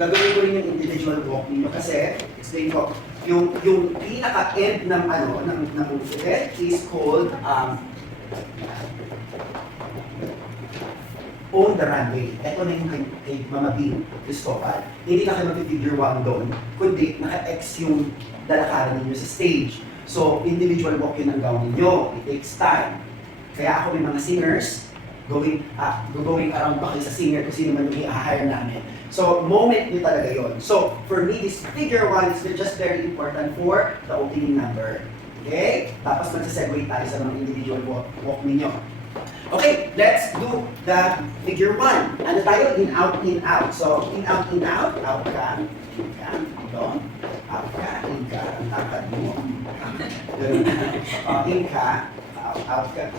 gagawin ko rin yung individual walk ninyo kasi, explain ko, yung pinaka-end ng event is called Own the Runway. Ito na yung kay Mama B, Cristobal. Hindi na kayo mag-figure one doon, kundi naka-X yung dalakaran ninyo sa stage. So, individual walk yun ang gawin ninyo. It takes time. Kaya ako may mga singers, going around pa kayo sa singer kung sino man yung i-hire namin. So, moment nyo talaga yun. So, for me, this figure one is just very important for the opening number. Okay? Tapos magsasegue tayo sa mga individual walk ninyo. Okay, let's do the figure one. Ano tayo? In, out, in, out. So, in, out ka, doon, out ka, in ka, ang takad mo. In ka, out ka,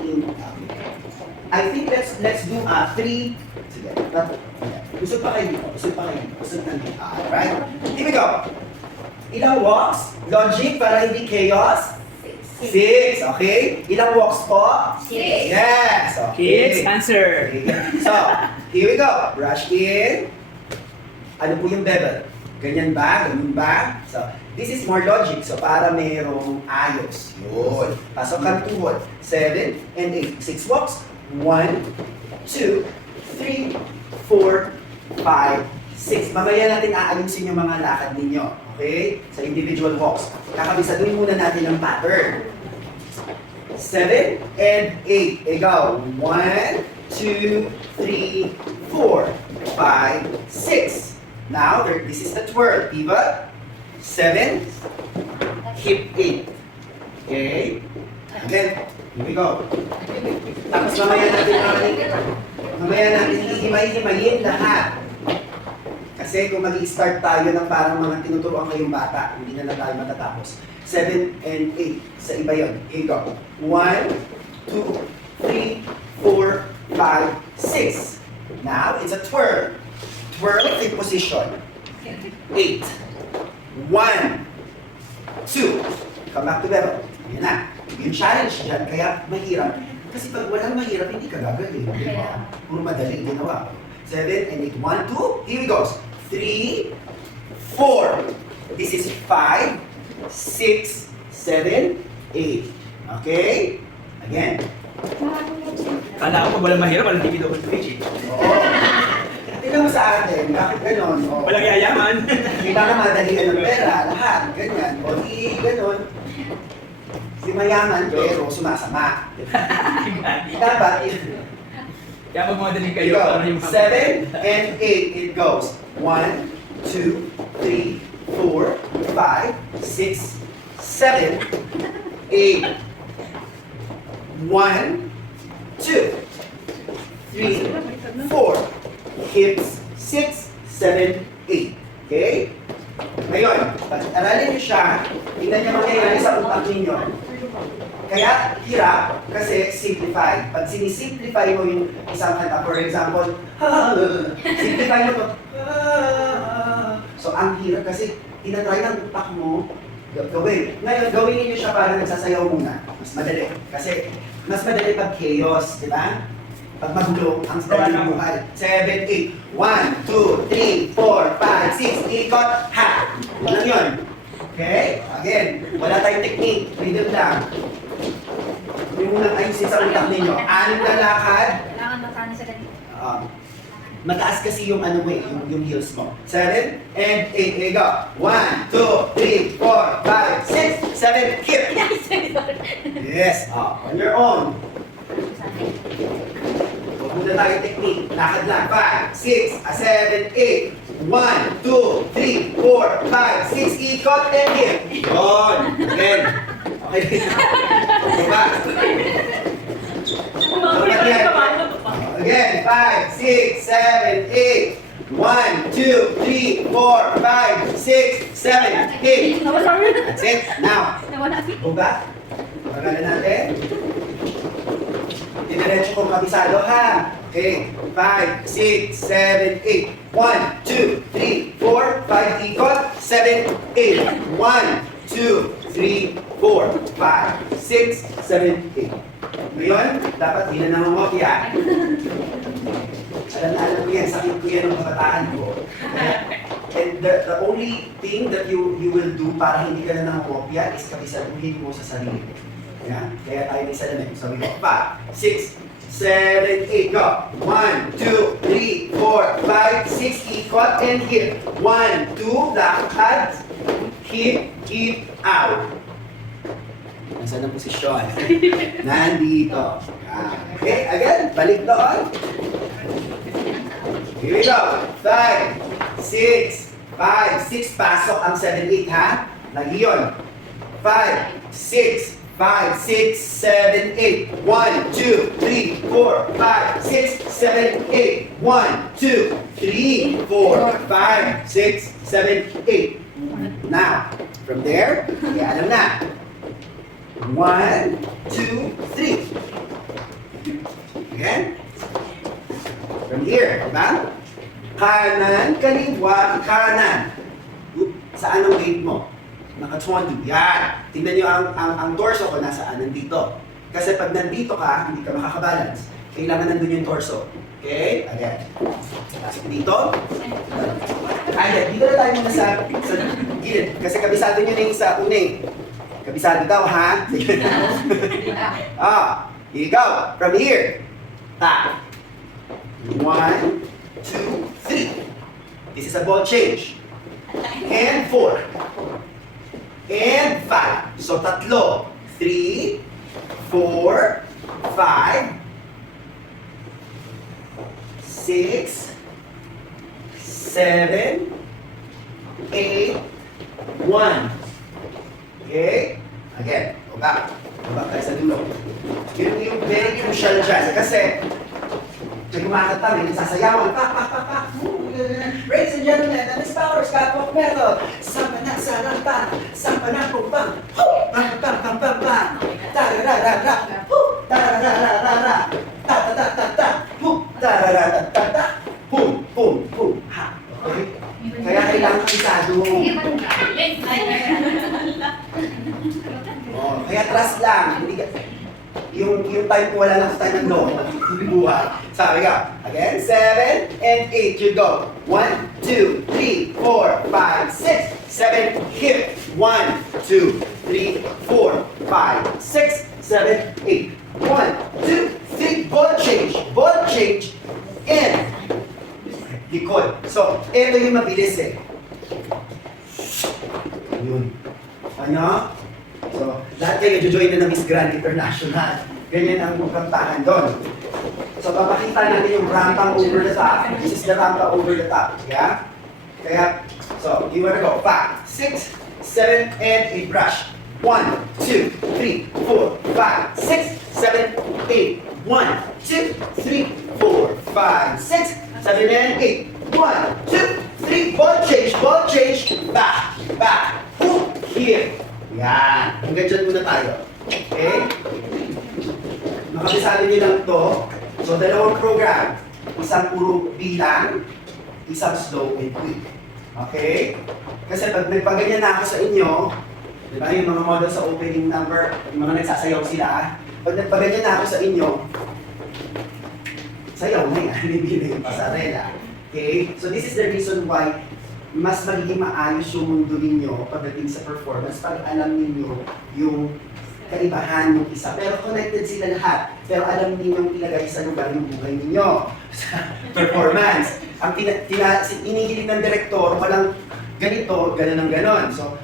in, out. I think let's do three. Sige, usog pa kayo dito, usog na dito. Alright, here we go. Ilang walks? Logic para hindi chaos? 6, okay? Ilang walks po? 6. Yes, okay. Kids, answer. So, here we go. Brush in. Ano po yung bevel? Ganyan ba? Ganun ba? So, this is more logic. So, para merong ayos. Yun. Pasok ang tuhod. 7 and 8. 6 walks. 1, 2, 3, 4, 5, 6. Mamaya natin aayusin yung mga lakad ninyo. Okay? Sa individual walks. Kakabisaduhin muna natin ang pattern. 7 and 8. Ikaw. 1, 2, 3, 4, 5, 6. Now, this is the twirl. Diba? 7, hip 8. Okay? Again, here we go. Tapos mamaya natin hihimay-himayin lahat. Kasi kung mag-i-start tayo ng parang mga tinuturuan kayong bata, hindi na tayo matatapos. 7 and 8. Sa iba yun. Here you go. 1, 2, 3, 4, 5, 6. Now, it's a twirl. Twirl in position. 8. 1, 2. Come back to bevel. Yan na. Yung challenge dyan, kaya mahirap. Kasi pag walang mahirap, hindi ka gagaling. Diba? Puro madali ginawa. 7 and 8. 1, 2. Here we go. 3, 4. This is 5, 6, 7, 8. Okay? Again. Kala ko pag walang mahirap, walang TV double twitch eh. Oo. Tingnan mo sa atin, bakit ganon? O, Walang yayaman. kailangan madalian ng pera, lahat, ganyan. O di, ganon. Si mayaman, pero sumasama. Dapat, Kaya pag mga daling you kayo, go. para yung 7 and 8, it goes. 1, 2, 3, 4, 5, 6, 7, 8. 1, 2, 3, 4. Hips, 6, 7, 8. Okay? Ngayon, pag aralin niyo siya, tingnan niyo mangyayari sa utak ninyo. Kaya hirap kasi simplify. Pag sinisimplify mo yung isang kanta, for example, simplify mo to. So ang hirap kasi tinatry ng utak mo gawin. Ngayon, gawin niyo siya para nagsasayaw muna. Mas madali. Kasi mas madali pag chaos, di ba? Pag magulo, ang dali ng buhay. 7, 8. 1, 2, 3, 4, 5, 6. Ikot, ha! Walang yun. Okay? Again, wala tayong technique. Rhythm lang. Yung munang ayusin sa utak ninyo. Anong na lakad? Kailangan matani sa ganito. Mataas kasi yung ano mo eh, yung heels mo. 7 and 8. Here you go. 1, 2, 3, 4, 5, 6, 7, hip. Yes. On your own. Huwag muna tayong technique. Lakad lang. 5, 6, 7, 8. 1, 2, 3, 4, 5, 6. Ikot and hip. Yun. Again. Okay. Diba? Dapat yan. Again. 5, 6, 7, 8. 1, 2, 3, 4, 5, 6, 7, 8. That's it. Now, go back. Pagalan natin. Diretso kong kabisado ha. Okay. 5, 6, 7, 8. 1, 2, 3, 4, 5. Ikot. 7, 8. 1, 2, 3, 4, 5, 6, 7, 8. Ngayon, dapat hindi na namamokya. Alam ko yan, sakit ko yan ng kabataan ko. And the only thing that you will do para hindi ka na nangopya is kabisaduhin mo sa sarili. Yan. Kaya tayo may salamin. Sabi ko, 5, 6, 7, 8, go! 1, 2, 3, 4, 5, 6, ikot and hip. 1, 2, lakad, hip, out. Nasaan ang posisyon? Nandito. Yan. Okay, again, balik doon. Here we go. 5, 6, 5, 6. Pasok ang 7, 8, ha? Lagi yun. 5, 6, 5, 6, 7, 8. 1, 2, 3, 4, 5, 6, 7, 8. 1, 2, 3, 4, 5, 6, 7, 8. Now, from there, kaya alam na. 1, 2, 3. Again. From here, diba? Kanan, kaliwa, kanan. Saan ang weight mo? Naka-20. Yan. Tingnan nyo ang torso ko nasaan, nandito. Kasi pag nandito ka, hindi ka makakabalance. Kailangan nandun yung torso. Okay? Again. Pasok dito. Ayan. Dito na tayo muna sa gilid. Kasi kabisado nyo na yung sa uning. Kabisado daw, ha? Here you go. From here. Tap. 1, 2, 3. This is a ball change. And 4. And 5. So, tatlo. 3, 4, 5, 6, 7, 8, 1. Okay? Again, go back. Go back tayo sa dulo. Yun yung very crucial dyan. Kasi, may kumakanta, may nagsasayawan. Pa. Ladies and gentlemen, that is Power Scott Method. Samba na sa rampa. Samba na pumpang. Pam. Tarararara. Tarararara. Ta. Tarararara. Pum. Ha. Okay? Kaya kailangan kabisado. Kaya trust lang. Hindi ka, yung time ko wala lang sa time ng no. Buhay. Sabi ka. Again, 7 and 8. You go. 1, 2, 3, 4, 5, 6, 7, hip. 1, 2, 3, 4, 5, 6, 7, 8. 1, 2, 3, ball change, and likod. So, ito yung mabilis eh. Yun. Ano? So, lahat kayo join na ng Miss Grand International. Ganyan ang kantahan doon. So, papakita natin yung rampang over the top. This is the rampa over the top. Yeah? Kaya, so, you wanna go. 5, 6, 7, and 8 brush. 1, 2, 3, 4, 5, 6, 7, 8. 1, 2, 3, 4, 5, 6, 7, and 8. 1, 2, 3, ball change, back, hook, here. Yan. Hanggang dyan muna tayo. Okay? Makabisado nyo lang to. So, dalawang program. Isang puro bilang, isang slow and quick. Okay? Kasi pag nagpaganyan na ako sa inyo, di ba, yung mga model sa opening number, yung mga nagsasayaw sila, pag nagpaganyan na ako sa inyo, sayaw na yan, hindi na yung pasarela. Okay? So, this is the reason why mas magiging maayos yung mundo ninyo pagdating sa performance pag alam ninyo yung kaibahan ng isa. Pero connected sila lahat. Pero alam ninyong ilagay sa lugar ng buhay ninyo sa performance. Ang inihilig ng direktor, walang ganito, ganon ng ganon. So,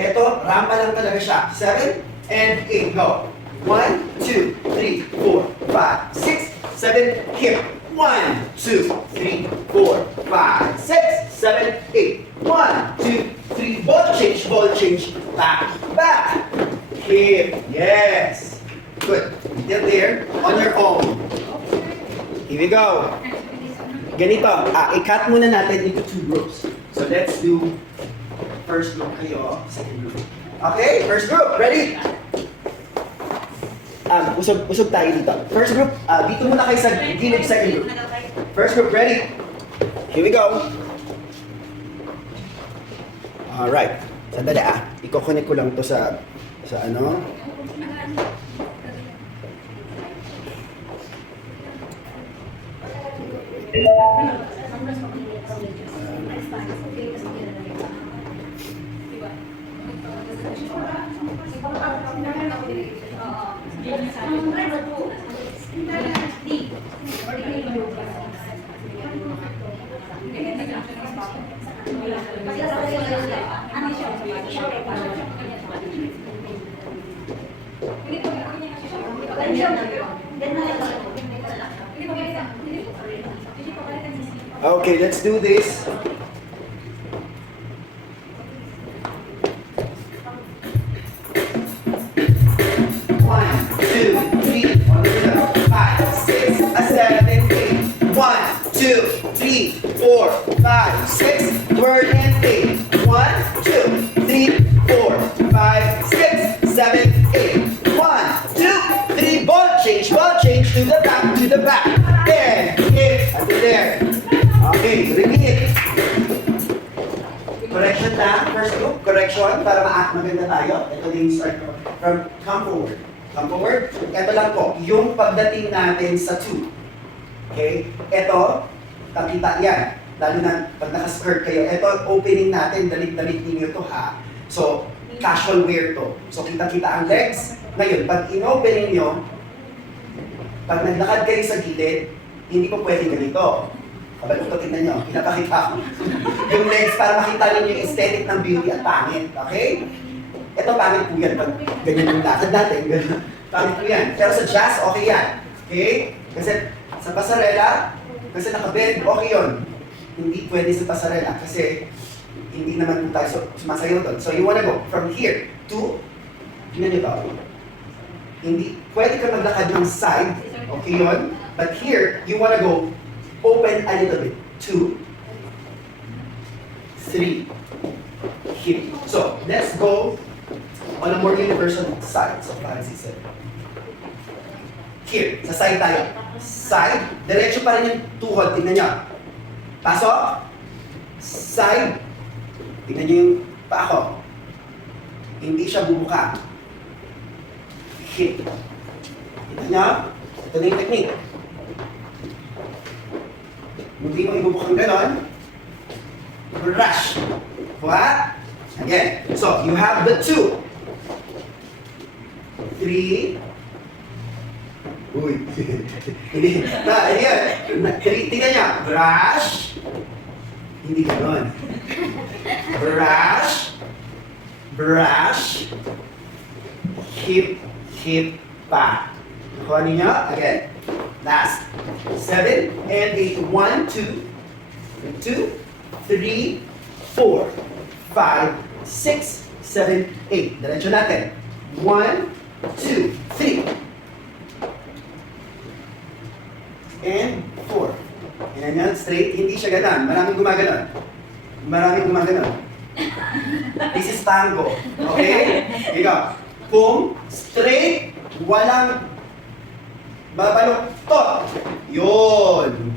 eto, rampa lang talaga siya. 7 and 8, go. 1, 2, 3, 4, 5, 6, 7, hip. 1, 2, 3, 4, 5, 6, 7, 8. 1, 2, 3, ball change, back, hip, yes. Good, until there, on your own. Here we go. Ganito, i-cut muna natin into 2 groups. So let's do first group kayo, second group. Okay, first group, ready? Usog tayo dito. First group, dito muna kayo sa gilid, second group. First group, ready? Here we go. Alright. Sandali i-connect ko lang to sa ano. Okay, let's do this. One, two, three, 5, 6, 7, 8. 1, 2, 3, 4, 5, 6. Word and eight. 1, 2, 3, 4, 5, 6, 7, 8. 1, 2, 3. Ball change to the back. There, hit, until there. Okay, repeat. Correction na, first group, correction, para maganda tayo. Ito yung start ko. From come forward. Come forward. Ito lang po, yung pagdating natin sa 2. Okay? Ito, nakita yan. Lalo na pag naka-skirt kayo. Ito, opening natin, dalit-dalit ninyo to ha. So, casual wear to. So, kita-kita ang legs. Ngayon, pag in-opening nyo, pag naglakad kayo sa gilid, hindi po pwede ganito. Kabalik ko, tingnan nyo, pinapakita ko. Yung legs para makita ninyo yung aesthetic ng beauty at pangit. Okay? Ito pangit po yan pag ganyan yung lakad natin. Ganyan. Pangit po yan. Pero sa jazz, okay yan. Okay? Kasi sa pasarela, kasi nakabend, okay yun. Hindi pwede sa pasarela kasi hindi naman po tayo sumasayaw doon. So you wanna go from here to, tingnan nyo to. Hindi, pwede ka maglakad ng side, okay yun. But here, you wanna go open a little bit. 2, 3, hip. So, let's go on a more universal side. So, 5, 6, 7. Here, sa side tayo. Side, diretso pa rin yung tuhod. Tingnan nyo. Pasok. Side. Tingnan nyo yung paa ko. Hindi siya bubuka. Hip. Tingnan nyo. Ito na yung technique. Hindi mo ibubukang ganon. Rush. What? Again. So, you have the 2. 3. Uy. Hindi. Ayan. 3. Tingnan niya. Brush. Hindi ganon. Brush. Brush. Hip. Hip pa. Nakuha ninyo? Again. Last. 7 and 8. 1, 2, 2, 3, 4, 5, 6, 7, 8. Diretso natin. 1, 2, 3. And 4. Yan yan, straight. Hindi siya ganon. Maraming gumaganon. Maraming gumaganon. This is tango. Okay? Ikaw. Boom. Straight. Walang babaloktot. Yun.